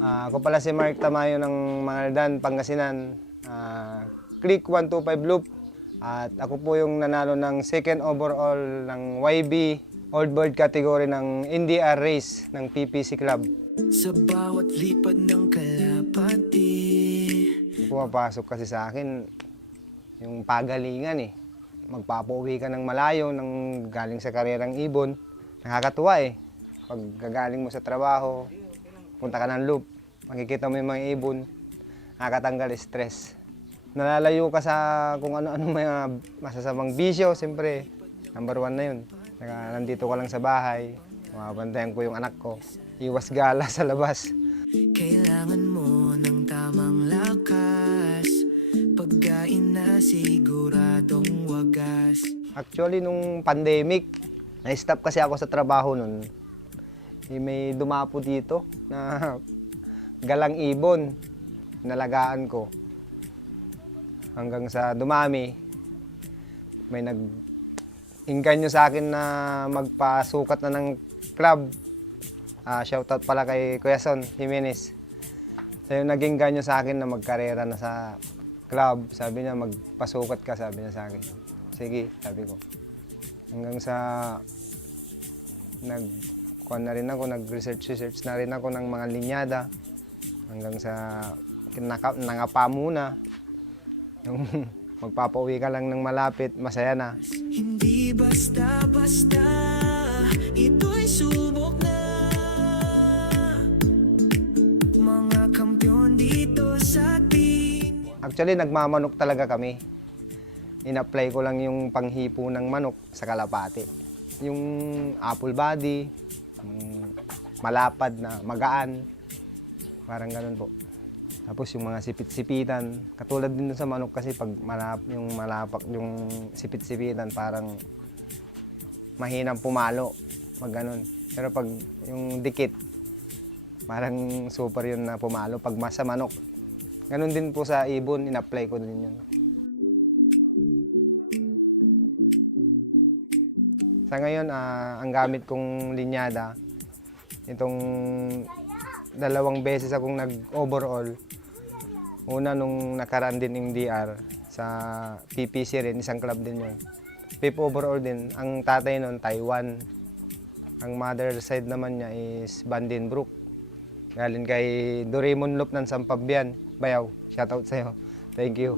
Ako pala si Mark Tamayo ng Mangaldan, Pangasinan. Click 125 Loop. At ako po yung nanalo ng second overall ng YB Old Bird category ng NDR race ng PPC Club. Sa bawat lipad ng kalapati. Pumapasok kasi sa akin yung pagalingan eh. Magpapauwi ka ng malayo ng galing sa karerang ibon. Nakakatuwa eh. Pag gagaling mo sa trabaho, punta ka ng loop, makikita mo yung mga ibon, nakakatanggal stress. Nalalayo ka sa kung ano-ano mga masasamang bisyo, siyempre, number 1 na yun. Nandito ka lang sa bahay, mabantayan ko yung anak ko, iwas gala sa labas. Kailangan mo ng tamang lakas, pagkain na siguradong wagas. Actually, nung pandemic, na-stop kasi ako sa trabaho nun. May dumapo dito na galang ibon, nalagaan ko. Hanggang sa dumami, may nag-inganyo sa akin na magpasukat na ng club. Shoutout pala kay Kuya Son Jimenez. So yung naging ganyo sa akin na magkarera na sa club, sabi niya magpasukat ka, sabi niya sa akin. Sige, sabi ko. Hanggang sa na rin ako, nag-research na rin ako ng mga linyada. Hanggang sa nangapa muna. Yung magpapauwi ka lang ng malapit, masaya na. Hindi basta-basta, ito'y subok na. Mga kampiyon dito sa atin. Actually, nagmamanok talaga kami. In-apply ko lang yung panghipo ng manok sa kalapati. Yung apple body, yung malapad na magaan, parang ganun po. Tapos yung mga sipit-sipitan, katulad din sa manok kasi pag malapak yung sipit-sipitan, parang mahinang pumalo, mag ganun. Pero pag yung dikit, parang super yun na pumalo pag sa manok. Ganun din po sa ibon, in-apply ko din yun. Sa ngayon, ang gamit kong linyada, itong 2 beses akong nag-overall. Una nung nakaraan din ng DR sa PPC rin, isang club din yun. 5th overall din. Ang tatay nun, Taiwan. Ang mother side naman niya is Vandenbroek. Galing kay Doraemon Loop ng Sampabyan. Bayaw, shoutout sa'yo. Thank you.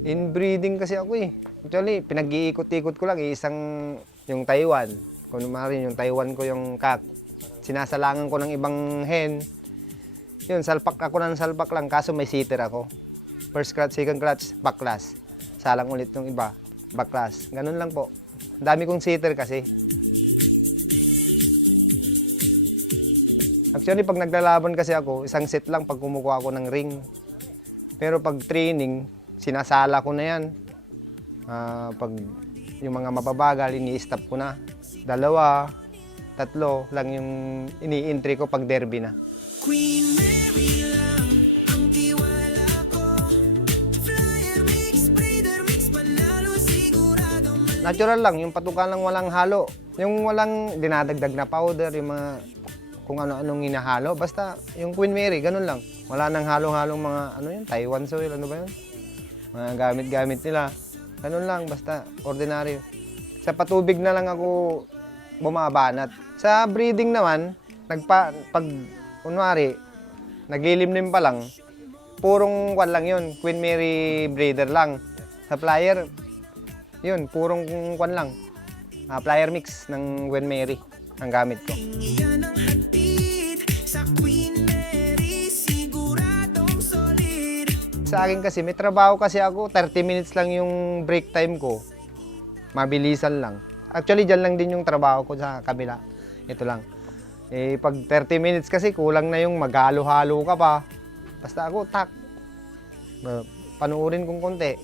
Inbreeding kasi ako eh. Actually, pinag-iikot-ikot ko lang isang yung Taiwan. Kung maaaring yung Taiwan ko yung kak. Sinasalangan ko ng ibang hen. Yun, salpak ako ng salpak lang. Kaso may sitter ako. First clutch, second clutch, back class. Salang ulit yung iba, back class. Ganun lang po. Dami kong sitter kasi. Actually, pag naglalaban kasi ako, isang set lang pag kumukuha ako ng ring. Pero pag training, sinasala ko na yan. Pag yung mga mababagal, ini-stop ko na. 2, 3 lang yung ini-entry ko pag derby na. Queen Mary lang ang tiwala ko. Flyer mix, breeder mix, panalo sigurado. Natural lang, yung patukan lang walang halo. Yung walang dinadagdag na powder, yung mga kung ano-anong hinahalo. Basta yung Queen Mary, ganun lang. Wala nang halo-halong mga ano yun, Taiwan soil, ano ba yun? Mga gamit-gamit nila. Ganun lang, basta ordinary. Sa patubig na lang ako bumabanat. Sa breeding naman, pag kunwari, naglilimlim pa lang, purong kwan lang yun, Queen Mary breeder lang. Sa flyer, yun, purong kwan lang. Flyer mix ng Queen Mary ang gamit ko. Yan ang hatid sa Queen Mary, siguradong solid. Sa akin kasi, may trabaho kasi ako, 30 minutes lang yung break time ko. Mabilisan lang. Actually, dyan lang din yung trabaho ko sa kabila. Ito lang. Pag 30 minutes kasi, kulang na yung maghalo-halo ka pa. Basta ako, tak. Panuurin kong konti.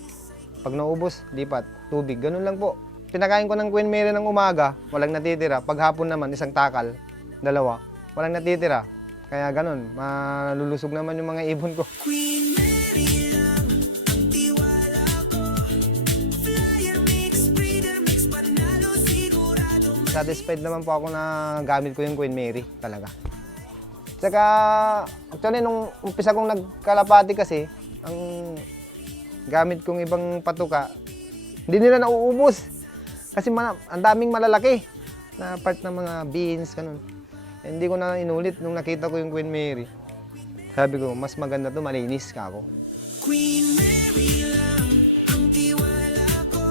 Pag naubos, lipat. Tubig. Ganun lang po. Pinakain ko ng Queen Mary ng umaga, walang natitira. Pag hapon naman, isang takal, 2, walang natitira. Kaya ganun, malulusog naman yung mga ibon ko. Queen Mary lang ang tiwala ko. Flyer mix, breeder mix, panalo sigurado. satisfied naman po ako na gamit ko yung Queen Mary talaga. Tsaka, actually, nung umpisa kong nagkalapati kasi, ang gamit kong ibang patuka, hindi nila nauubos. Kasi ang daming malalaki na part ng mga beans, ganun. Hindi ko na inulit nung nakita ko yung Queen Mary. Sabi ko, mas maganda to, malinis ka ako. Queen Mary lang ang tiwala ko.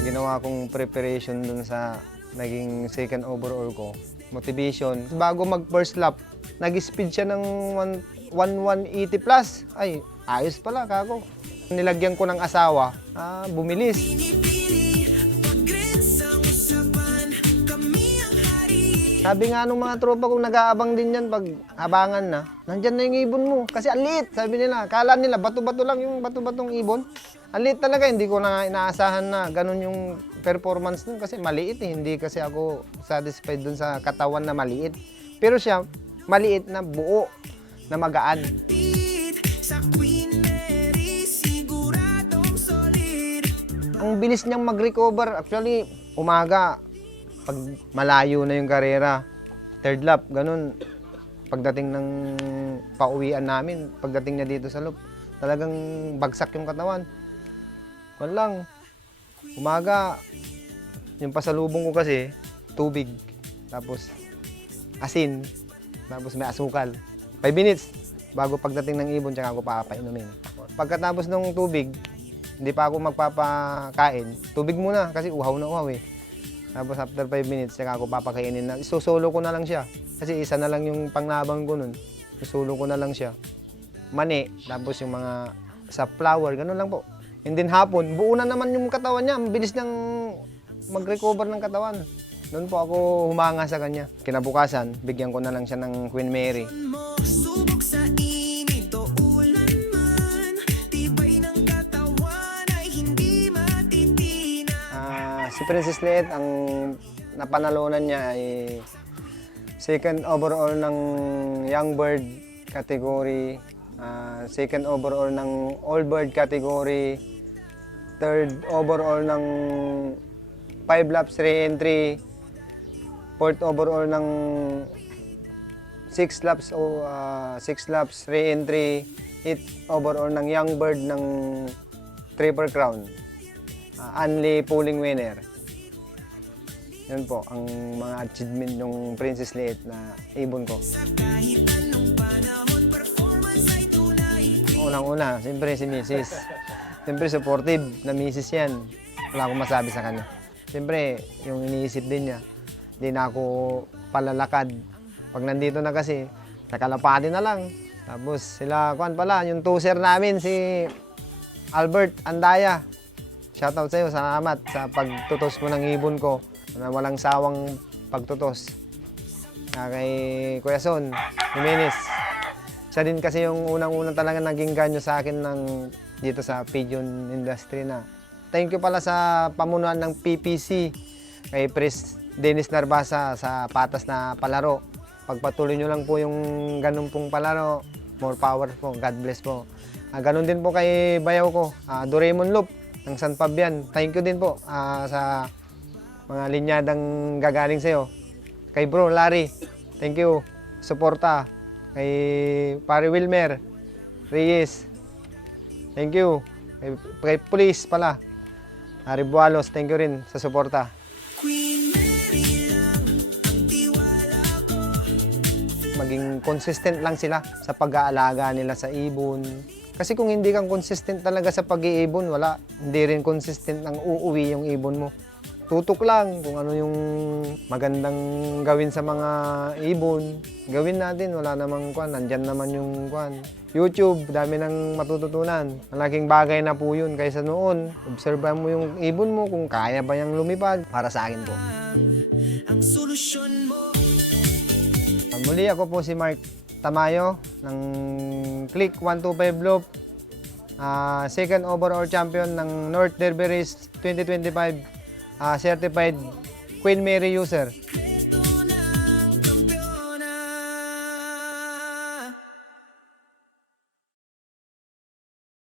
Ginawa kong preparation dun sa naging second overall ko. Motivation. Bago mag first lap, nag-speed siya ng 180 plus. Ay, ayos pala kako. Nilagyan ko ng asawa, bumilis. Pinipili pag-grins ang usapan. Kami ang hari. Sabi nga nung mga tropa kong nag-aabang din yan pag habangan na, nandyan na yung ibon mo. Kasi ang liit, sabi nila. Kala nila, bato-bato lang yung bato-batong ibon. Ang liit talaga, hindi ko na inaasahan na ganun yung performance nun kasi maliit eh. Hindi kasi ako satisfied dun sa katawan na maliit. Pero siya, maliit na buo, na magaan. Sa Queen Mary, siguradong solid. Ang bilis niyang mag-recover. Actually, umaga, pag malayo na yung karera, third lap, ganun. Pagdating ng pauwian namin, pagdating niya dito sa loop, talagang bagsak yung katawan. Wala lang. Umaga, yung pasalubong ko kasi, tubig, tapos asin, tapos may asukal. 5 minutes bago pagdating ng ibon, tsaka ako papainumin. Pagkatapos ng tubig, hindi pa ako magpapakain. Tubig muna kasi uhaw na uhaw eh. Tapos after 5 minutes, tsaka ako papakainin na. Isusolo ko na lang siya. Kasi isa na lang yung pangnabang ko nun. Isusulo ko na lang siya. Mani, tapos yung mga sa flower, ganun lang po. And then hapon, buo na naman yung katawan niya. Ang bilis niyang mag-recover ng katawan. Doon po ako humanga sa kanya. Kinabukasan, bigyan ko na lang siya ng Queen Mary. Subok sa init o ulan man. Tibay ng katawan ay hindi matitina. Si Princess Leet, ang napanalunan niya ay second overall ng Young Bird category, second overall ng All Bird category, third overall ng 5 laps re-entry, fourth overall ng 6 laps o 6 laps re-entry, 8th overall ng Young Bird ng Triple Crown. Only pulling winner. Yun po ang mga achievement ng Princess Leet na ibon ko. Sa kahit anong panahon, performance ay tunay. Unang-una, siyempre si Mrs. Siyempre supportive na Mrs. yan. Wala akong masabi sa kanya. Siyempre, yung iniisip din niya, hindi na ako palalakad. Pag nandito na kasi, nakalapati na lang. Tapos sila, kuhan pala, yung tuser namin, si Albert Andaya. Shoutout sa'yo, salamat sa pagtutos mo ng ibon ko na walang sawang pagtutos. Kay Kuya Son Jimenez. Siya din kasi yung unang-unang talaga naging ganyo sa akin ng dito sa pigeon industry na. Thank you pala sa pamunuan ng PPC kay Pres Dennis Narbasa sa patas na palaro. Pagpatuloy nyo lang po yung ganun pong palaro. More power po. God bless po. Ganun din po kay bayaw ko, Doraemon Loop ng San Fabian. Thank you din po sa mga linyadang gagaling sa'yo. Kay Bro Larry, thank you. Suporta. Kay Pare Wilmer Reyes, thank you. Kay Police pala, Harry Bualos, thank you rin sa suporta. Queen Mary lang ang tiwala ko. Maging consistent lang sila sa pag-aalaga nila sa ibon. Kasi kung hindi kang consistent talaga sa pag-iibon, wala. Hindi rin consistent ang uuwi yung ibon mo. Tutok lang kung ano yung magandang gawin sa mga ibon. Gawin natin, wala namang kwan. Nandyan naman yung kwan. YouTube, dami nang matututunan. Malaking bagay na po yun kaysa noon. Obserbahan mo yung ibon mo kung kaya ba yung lumipad. Para sa akin po. Ang solusyon mo. Muli ako po si Mark Tamayo ng Click 125 Loop. Second overall champion ng North Derby Race 2025. Certified Queen Mary user.